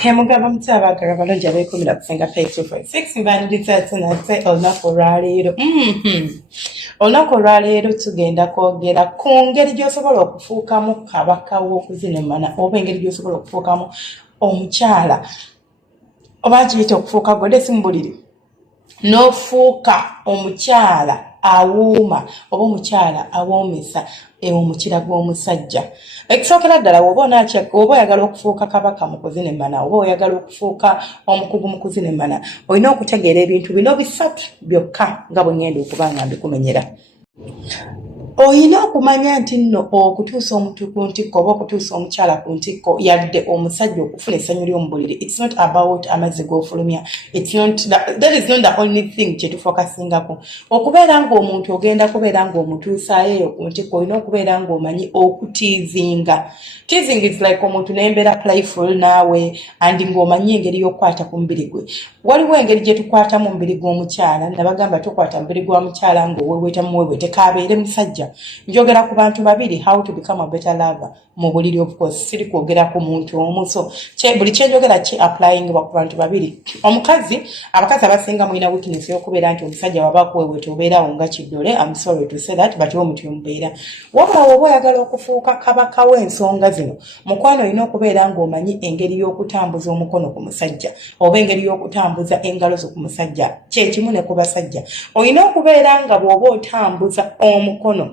Okay, mugaba mutsabaagala balungi abeekumira kusinga page 246 mbaniriza tunazze olunaku olwaleero. Olunaku olwaleero tugenda kwogera ku ngeri gy'osobola okufuukamu kabaka w'okuzinimana oba engeri gy'osobola okufuukamu omukyala oba kiyita okufuuka godesi mu buliri n'ofuuka omukyala awuuma oba omukyala awoomesa omukira gw'omusajja. Ekisookera ddala oba oyagala okufuuka kabaka mu kuzinimana oba oyagala okufuuka omukugu mu kuzinimana olina okutegeera ebintu bino bisatu byokka nga bwe ngenda okuba nga mbikumenyera. Oyina okumanya nti nno okutuusa omuntu ku ntikko oba okutuusa omukyala ku ntikko yadde omusajja okufuna essanyu ly'omu buliri. It's not about amazzi g'ofulumya. That is not the only thing kye tufokasingako. Okubeera ng'omuntu ogenda kubeera ng'omutuusaayo eyo ku ntikko olina okubeera ng'omanyi okutiizinga. Teasing is like omuntu n'embeera playful naawe andi ng'omanyi engeri y'okukwata ku mubiri gwe. Waliwo engeri gye tukwatamu omubiri gw'omukyala nabagamba tukwata mubiri gwa mukyala ng'oweweta muwewete kaabeere musajja. Njogera ku bantu babiri how to become a better lover mu buliri of course siri kwogera ku muntu omu so buli kyenjogera ki applying ku bantu babiri. Abakazi abasinga mulina weakness y'okubeera nti omusajja waba kuwewete obeerawo nga kiddole. I'm sorry to say that but omuntu yomubeera wabula woba oyagala okufuuka kabaka w'ensonga zino mukwano olina okubeera ng'omanyi engeri y'okutambuza omukono ku musajja oba engeri y'okutambuza engalo zo ku musajja kyekimu ne ku basajja. Olina okubeera nga bw'oba otambuza omukono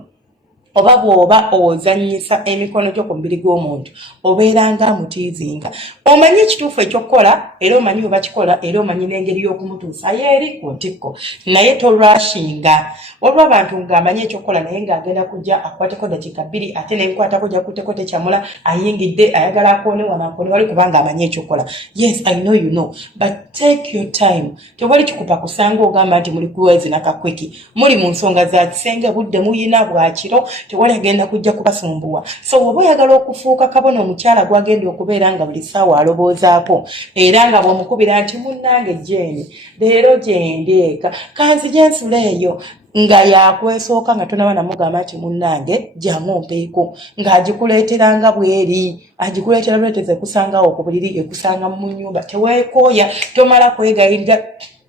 oba bw'oba ozannyisa emikono gyo ku mubiri gw'omuntu obeera nga amutiizinga. Omanyi ekituufu ekyokukola era omanyi oba kikola era omanyi n'engeri y'okumutuusayo eri ku ntikko naye tolwashinga. Waliwo abantu ng'amanyi ekyokukola naye ng'agenda kujja akwateko dakiika 2 ate nenkwatako jakutteko tekyamula ayingidde ayagala akoone wanaakone wali kubanga amanyi ekyokukola. Yes, I know you know but take your time. Tewali kikupa kusanga ogamba nti muli kuwezi nakakweki muli mu nsonga za kisenge budde muyina bwakiro tewali agenda kujja kubasumbuwa. So oba oyagala okufuuka kabona omukyala gwagenda okubeera nga buli ssaawa aloboozaako era nga bw'omukubira nti munnange Jane leero gyendeeka kanzi gyensula eyo nga yakwesooka nga tonaba namugamba nti munnange jamompeeko ng'agikuleeteranga bweri agikuleetera buleeteze ekusangawo ku buliri ekusanga mu nnyumba teweekooya tomala kwegayirira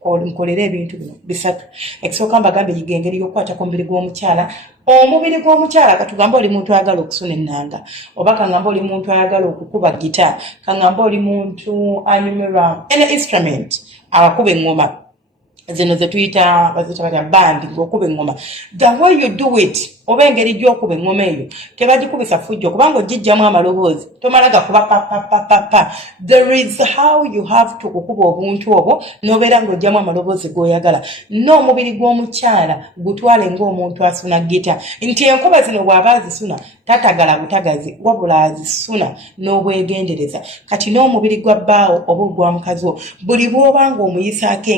nkolera ebintu bino bisatu. Ekisooka mbagambe yiga engeri y'okukwata ku mubiri gw'omukyala. Omubiri gw'omukyala katugamba oli muntu ayagala okusuna ennanga oba kangamba oli muntu ayagala okukuba gita kangamba oli muntu anyumira any instrument akuba eŋŋoma zino ze tuyita bazita bandi ng'okuba eŋŋoma. The way you do it oba engeri gy'okuba eŋŋoma eyo tebagikubisa fujjo kubanga ogijjamu amaloboozi tomala gakuba papapapapa. There is how you have to kukuba obuntu obwo n'obeera ng'ojjamu amaloboozi g'oyagala. N'omubiri gw'omukyala gutwale ng'omuntu asuna gita nti enkuba zino bw'aba azisuna tatagala butagazi wabula azisuna n'obwegendereza. Kati n'omubiri gwa bbaawo oba ogwa mukazi wo buli bw'oba ng'omuyisaako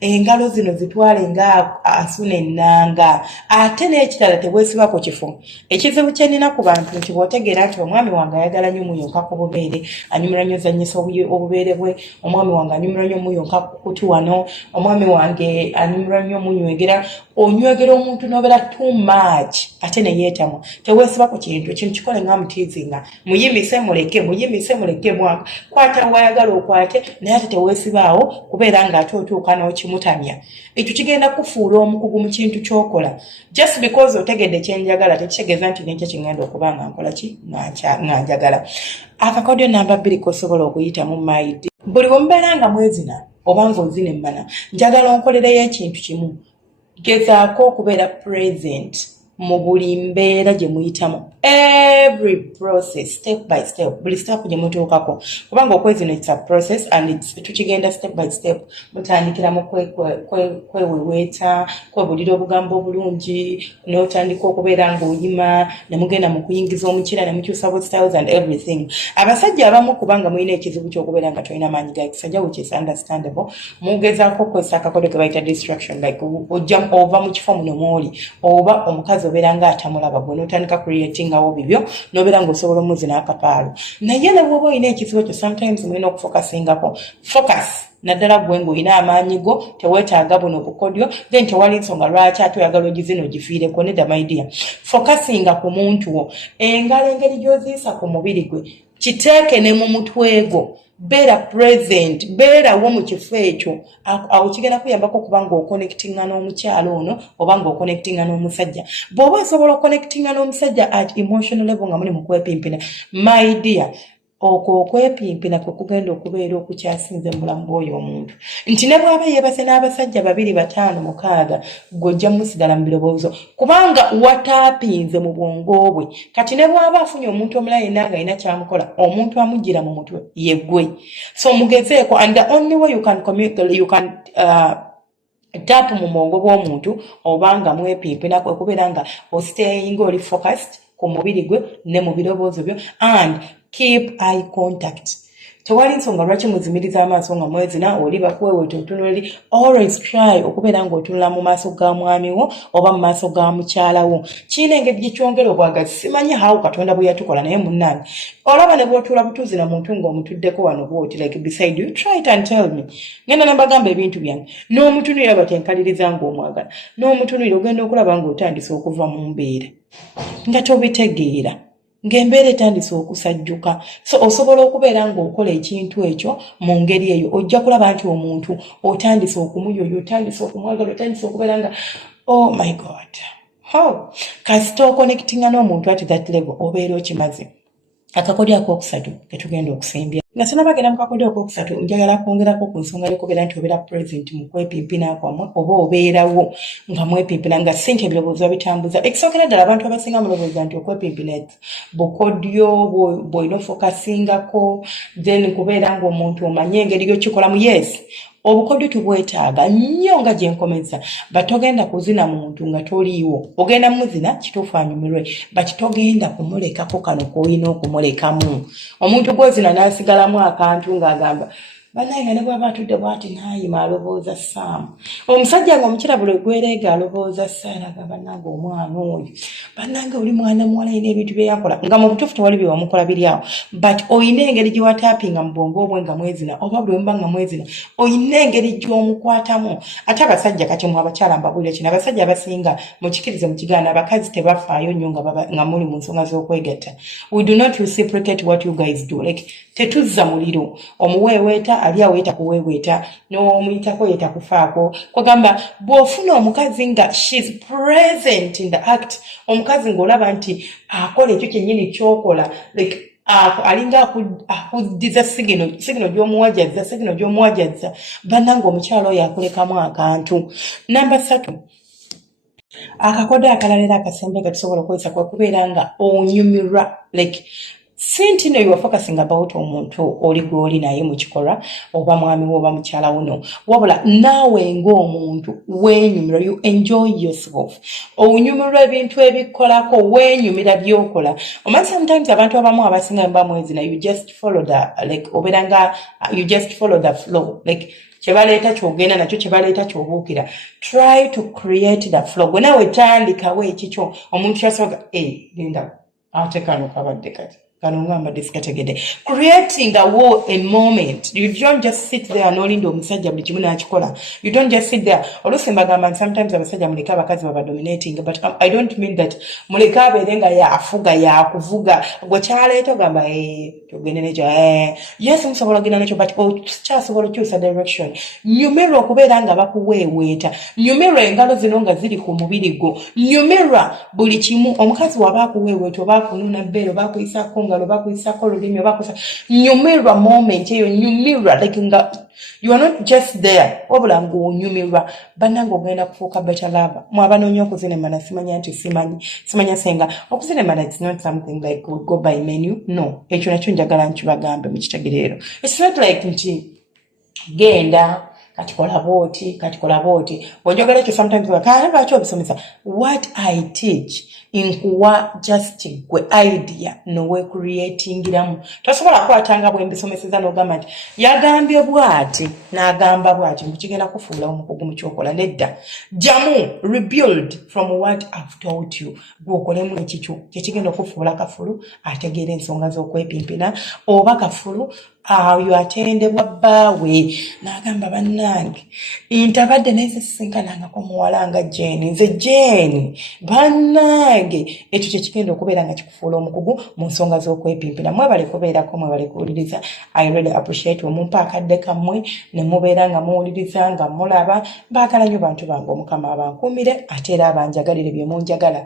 engalo zino zitwale nga asuna ennanga. Ate n'ekirala tebwesibako kifu. Ekizibu kye nnina ku bantu nti bw'otegeera nti omwami wange ayagala nnyo muyonka ku bubeere anyumira nnyo zannyisa obubeere bwe omwami wange anyumira nnyo muyonka ku kuti wano omwami wange anyumira nnyo munywegera onywegera omuntu n'obeera too much ate ne yeetamwa teweesibako kintu kikole nga mutiizinga muyimise muleke mwaka kwata wayagala okwate naye ate teweesibaawo kubeera ng'ate otuuka n'okimutamya. Ekyo kigenda kufuula omukugu mu kintu ky'okola. Just because otegedde kyenjagala tekitegeeza nti nekyo kigenda okuba nga nkola ki nga njagala. Akakodyo namba 2 kosobola okuyitamu maidi. Buli omubeera nga mwezina oba ng'ozina emmana njagala onkolereyo ekintu kimu. Gezaako okubeera present mu buli mbeera gye muyitamu. Every process step by step buli step gye mutuukako kubanga okwezino it's a process and tukigenda step by step. Mutandikira mu kweweweeta kwebulira obugambo obulungi n'otandika okubeera ng'oyima ne mugenda mu kuyingiza omukira ne mukyusa bo styles and everything. Abasajja abamu kubanga mulina ekizibu ky'okubeera nga tolina maanyi ga kisajja which is understandable mugezaako okukozesa akakodo ke bayita distraction like ojja ova mu kifo muno mwoli oba omukazi obeera ng'atamulaba gwe n'otandika creating awo bibyo n'obeera ng'osobola omuzina akapaalo. Naye ne bw'oba olina ekizibu ekyo sometimes mulina okufokasingako focus naddala gwe ng'olina amaanyi go teweetaaga buno bukodyo then tewali nsonga lwaki ate oyagala ogizina ogifiireko nedda my dear. Focasinga ku muntu wo engalo engeri gy'oziisa ku mubiri gwe kiteeke ne mu mutwe gwo beera present, beerawo mu kifo ekyo. Awo kigenda kuyambako okuba ng'oconnectinga n'omukyalo ono oba ng'oconnectinga n'omusajja. Bw'oba osobola oconnectinga n'omusajja at emotional level nga muli mu kwepimpina, my dear, okwo okwepimpina kwe kugenda okubeera okukyasinze mu bulamu bw'oyo omuntu. Nti ne bw'aba yeebase n'abasajja 2, 5, 6 gw'ojja musigala mu birowoozo kubanga wataapinze mu bwongo bwe. Kati ne bw'aba afunye omuntu omulala yenna nga alina kyamukola, omuntu amuggira mu mutwe ye ggwe. So mugezeeko, and the only way you can tap mu mwongo bw'omuntu oba nga mwepimpina kwe kubeera nga ostaying oli focused ku mubiri gwe ne mu birowoozo byo, and keep eye contact. Tewali nsonga lwaki muzimiriza amaaso nga mwezina oli bakuweeweta otunuli. Always try okubeera ng'otunula mu maaso ga mwami wo oba mu maaso ga mukyala wo. Kiina engeri gikyongera obwagazi. Simanyi haawo Katonda bwe yatukola naye munnange. Olaba ne bw'otuula butuuzi na muntu ng'omutuddeko wano bw'oti like beside you, try it and tell me. Ngenda ne mbagamba ebintu byange. N'omutunuulira batenkaliriza ng'omwagala. N'omutunuulira ogenda okulaba ng'otandise okuva mu mbeera nga tobitegeera. Ng'embeera etandise okusajjuka. So osobola okubeera ng'okola ekintu ekyo mu ngeri eyo. Ojja kulaba nti omuntu otandise okumuyoyo, otandise okumwagala, otandise okubeera nga oh my God. Kasita oconnectinga n'omuntu at that level obeera okimaze. Akakodyo akookusatu ke tugenda okusimbya. Nga sinabagenda mu kakodyo akookusatu, njagala kwongerako ku nsonga y'okubeera nti obeera present mu kwepimpina kwammwe oba obeerawo nga mwepimpina nga si nti ebirowoozo bitambuza. Ekisookera ddala abantu abasinga mulowooza nti okwepimpina bukodyo bw'olina ofokasingako, then kubeera ng'omuntu omanye engeri y'okikolamu. Yes, obukodyo tubwetaaga nnyo nga gye nkomeza, but togenda kuzina muntu nga toliiwo. Ogenda muzina kituufu anyumirwe, but togenda kumulekako kano k'olina okumulekamu. Omuntu gw'ozina n'asigalamu akantu ng'agamba bannange ne bw'aba atudde bw'ati n'ayima alowooza Saamu. Omusajja nga omukirabula egwereega alowooza Saara nga bannange omwana oyo. Bannange oli mwana muwala ayina ebintu bye yakola nga mu butuufu tewali bye wamukola biri awo. But oyina engeri gye wataapinga mu bwongo obwe nga mwezina oba buli omuba nga mwezina. Oyina engeri gy'omukwatamu. Ate abasajja kati mu abakyala mbabuulira kino, abasajja abasinga mukikirize mu kigaana abakazi tebafaayo nnyo nga muli mu nsonga z'okwegatta. We do not reciprocate what you guys do. Like tetuzza muliro. Omuweeweeta ali awo yetakuweeweeta, n'omuyitako yetakufaako. Kwagamba bw'ofuna omukazi nga she's present in the act, omukazi ng'olaba nti akola ekyo kyennyini ky'okola, like alinga akuddiza sigino gy'omuwajazza, bannange omukyalo oyo akulekamu akantu. Namba 3, akakodyo akalalera akasembe katusobola okukozesa kwe kubeera nga onyumirwa, like sinti no you are focusing about omuntu oli gw'oli naye mu kikolwa oba mwami wo oba mukyala wo no, wabula naawe ng'omuntu weenyumira, you enjoy yourself. Onyumirwa ebintu ebikolako, weenyumira by'okola. Omanyi sometimes abantu abamu abasinga mba mwezina, you just follow the flow, like kyebaleeta kyogenda nakyo, kyebaleeta kyobuukira. Try to create the flow. Gwe naawe tandikawo ekikyo omuntu kyasobola linda ate kano kabadde kati creating a moment. You don't just sit there and only do omusajja buli kimu n'akikola. You don't just sit there. Oluusi mbagamba sometimes abasajja muleka abakazi baba dominating, but I don't mean that muleka abeere nga yafuga yakuvuga gwe kyaleeta ogamba tugende nekyo yes musobola ogenda nekyo, but okyasobola okyusa direction. Nyumirwa okubeera nga bakuweeweeta, nyumirwa engalo zino nga ziri ku mubiri gwo, nyumirwa buli kimu. Omukazi waba akuweeweeta oba akununa bbeere oba akuyisako ngalo bakuyisako olulimi oba nyumirwa moment eyo, nyumirwa like nga you are not just there wabula ng'onyumirwa. Bannange ogenda kufuuka better lover. Mwabanoonya okuzina emmana simanya nti simanya senga okuzina emmana, it's not something like we go by menu. No, ekyo nakyo njagala nkibagambe mu kitegereero. It's not like nti genda katikola booti bw'onjogera ekyo sometimes lwaki obisomesa. What I teach inkuwa just gwe idea nowe creatingiramu. Tosobola kwatanga bwe mbisomeseza n'ogamba nti yagambye bw'ati n'agamba bw'ati mukigenda kufuula omukugu mu kyokola. Nedda, jamu rebuild from what I've told you. Gwokolemu ekikyo kyekigenda okufuula kafulu ategeera ensonga z'okwepimpina, oba kafulu oyo atendebwa bbaawe n'agamba bannange ntabadde naye sisinkanangako muwala nga Jane, nze Jane bannange. Ekyo kyekigenda okubeera nga kikufuula omukugu mu nsonga z'okwepimpina. Mwebale kubeerako, mwebale kuwuliriza. I really appreciate mumpa akadde kammwe ne mubeera nga muwuliriza nga mulaba. Baagala nnyo bantu bange, Omukama abankuumire ate era abanjagalire bye munjagala,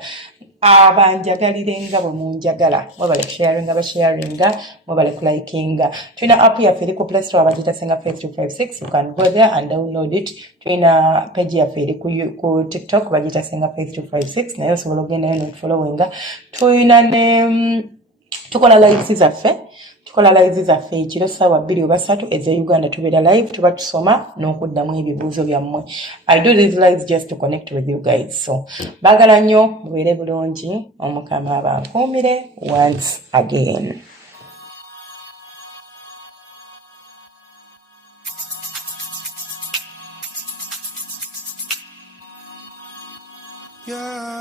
abanjagalire nga bwe munjagala. Mwebale kusharinga basharinga, mwebale kulikinga. Tulina app yaffe eri ku Play Store abagiyita Senga Faith 256. You can go there and download it. Tulina page yaffe eri ku TikTok bagiyita Senga Faith 256, naye osobola ogendayo n'otufollowinga. Tulina ne tukola lives zaffe. Tukola lives zaffe ekiro ssaawa 2 oba 3 eze Uganda tubeera live, tuba tusoma n'okuddamu ebibuuzo byammwe. I do these lives just to connect with you guys. So baagala nnyo mubeere bulungi, Omukama abankuumire once again. Yeah.